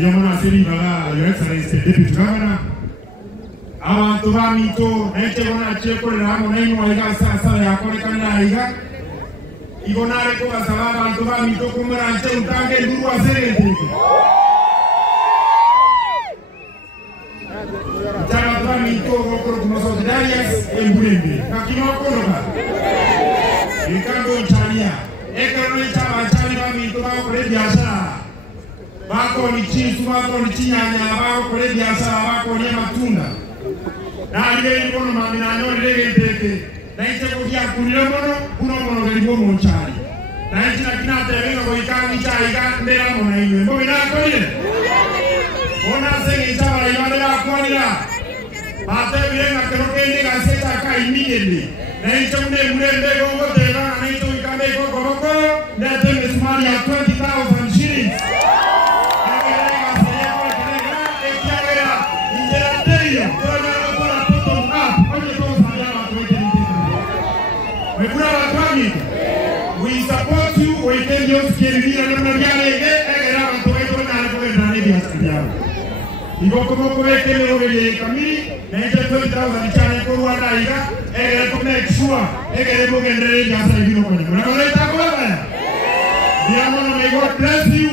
Yamana siri bala Your Excellency Deputy Governor. Abantu bamito nete bona chekorera hano naino waiga sasa yakore kana aiga. Igonare ko basaba abantu bamito kumura nche utange nduru aserente. Jana bamito gokoro kumasodarias embulembe. Kakino konoba. Ikando chania. Ekano chama chani bamito bakore biashara. Bako ni chisu, bako ni chinyanya, bako kore biashara, bako ni matunda. Na ile mkono mamina nyoni lege teke. Na iche kukia kunile mono gelibo monchari. Na iche na kinate wenga kuhikani chaiga ndela mona ime. Mbomi na kwenye? Ona sengi chawa imadela kwanila. Mate vilenga kerokeni kaseta ka immediately. Na iche mune gongo tega. Na iche wikame koko. Na teme sumari ya 20,000 shillings. We support you. We tell you to get me and I'm you go to make sure God bless you.